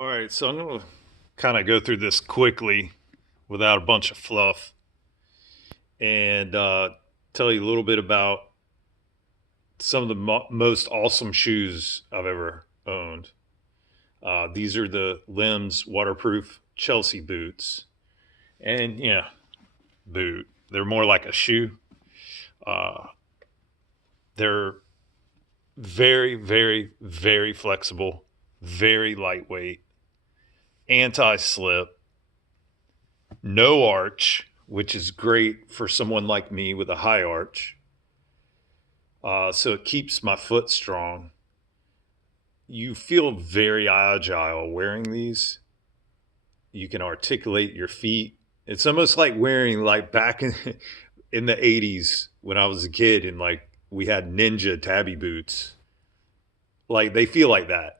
All right, so I'm going to kind of go through this quickly without a bunch of fluff and tell you a little bit about some of the most awesome shoes I've ever owned. These are the LEM'S waterproof Chelsea boots. And, boot. They're more like a shoe. Uh, they're very, very, very flexible, very lightweight, anti slip, no arch, which is great for someone like me with a high arch. So it keeps my foot strong. You feel very agile wearing these. You can articulate your feet. It's almost like wearing like back in the 80s when I was a kid and like we had ninja tabby boots. Like they feel like that.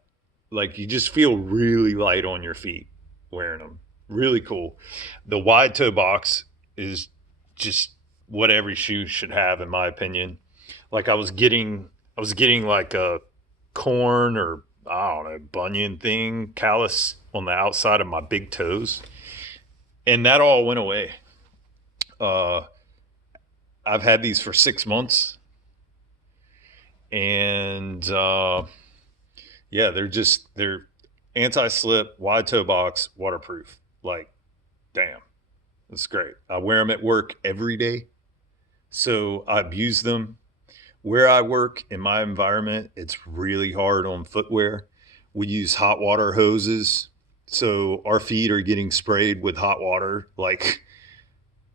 Like you just feel really light on your feet wearing them. Really cool. The wide toe box is just what every shoe should have, in my opinion. Like I was getting like a corn or I don't know bunion thing, callus on the outside of my big toes, and that all went away. Uh, I've had these for 6 months, and yeah, they're anti-slip, wide toe box, waterproof. Like, damn, that's great. I wear them at work every day, so I abuse them. Where I work in my environment, it's really hard on footwear. We use hot water hoses, so our feet are getting sprayed with hot water like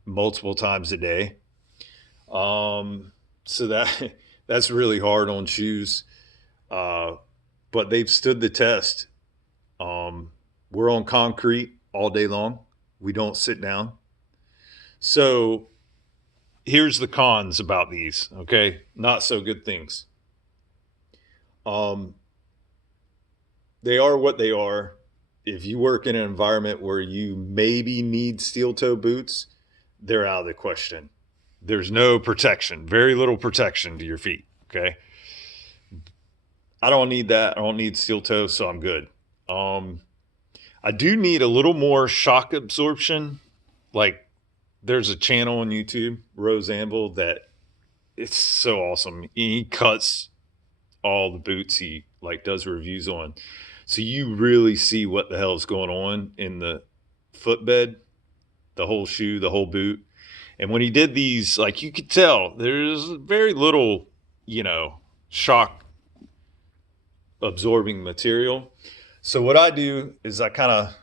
multiple times a day. So that that's really hard on shoes, uh, but they've stood the test. We're on concrete all day long. We don't sit down. So here's the cons about these. Okay, not so good things. Um, they are what they are. If you work in an environment where you maybe need steel toe boots, they're out of the question. There's no protection, very little protection to your feet. Okay. I don't need that. I don't need steel toe, so I'm good. Um, I do need a little more shock absorption. Like there's a channel on YouTube, Rose Anvil, that it's so awesome. He cuts all the boots he like does reviews on. So you really see what the hell's going on in the footbed, the whole shoe, the whole boot. And when he did these, like you could tell there's very little, shock absorbing material. So what I do is I kind of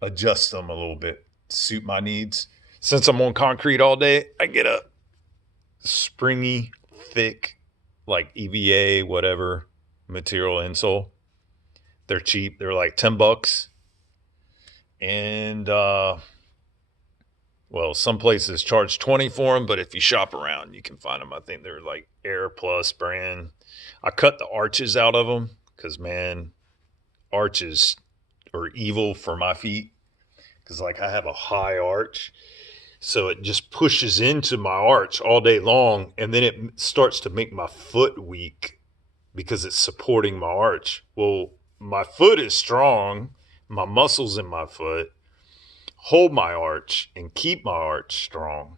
adjust them a little bit to suit my needs. Since I'm on concrete all day, I get a springy, thick, like EVA, whatever material insole. They're cheap. They're like $10. And well, some places charge 20 for them, but if you shop around, you can find them. I think they're like Air Plus brand. I cut the arches out of them because man, arches are evil for my feet because like I have a high arch. So it just pushes into my arch all day long, and then it starts to make my foot weak because it's supporting my arch. Well, my foot is strong, my muscles in my foot hold my arch and keep my arch strong.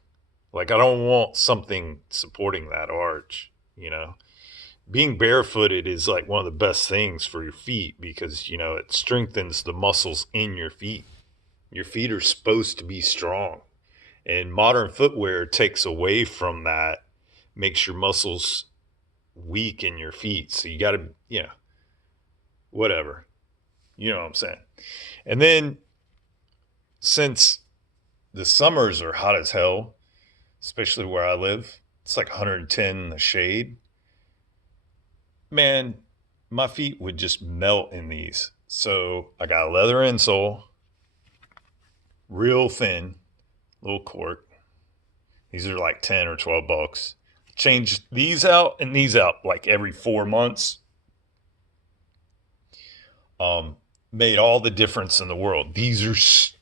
Like I don't want something supporting that arch. Being barefooted is like one of the best things for your feet because, it strengthens the muscles in your feet. Your feet are supposed to be strong. And modern footwear takes away from that, makes your muscles weak in your feet. So you got to, whatever. You know what I'm saying? And then since the summers are hot as hell, especially where I live, it's like 110 in the shade. Man, my feet would just melt in these. So I got a leather insole, real thin, little cork. These are like 10 or $12. Change these out and these out like every 4 months. Made all the difference in the world. These are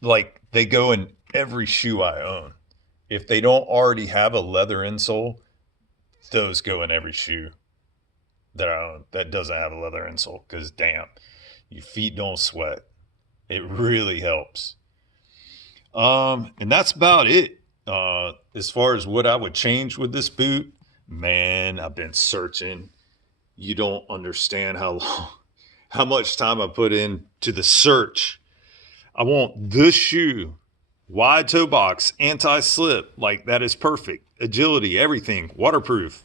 like they go in every shoe I own. If they don't already have a leather insole, those go in every shoe that I own that doesn't have a leather insole because damn, your feet don't sweat. It really helps. And that's about it. As far as what I would change with this boot, man, I've been searching. You don't understand how long, how much time I put into the search. I want this shoe, wide toe box, anti-slip, like that is perfect. Agility, everything, waterproof,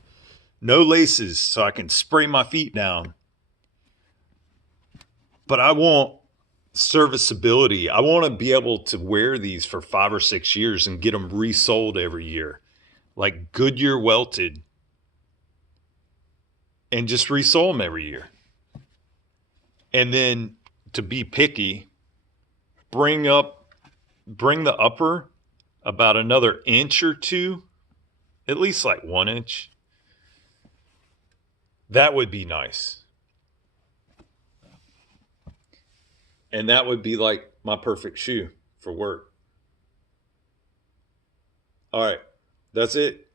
no laces, so I can spray my feet down. But I want serviceability. I want to be able to wear these for 5 or 6 years and get them resold every year, like Goodyear welted, and just resole them every year. And then to be picky, bring the upper about another inch or two, at least like 1 inch. That would be nice. And that would be like my perfect shoe for work. All right, that's it.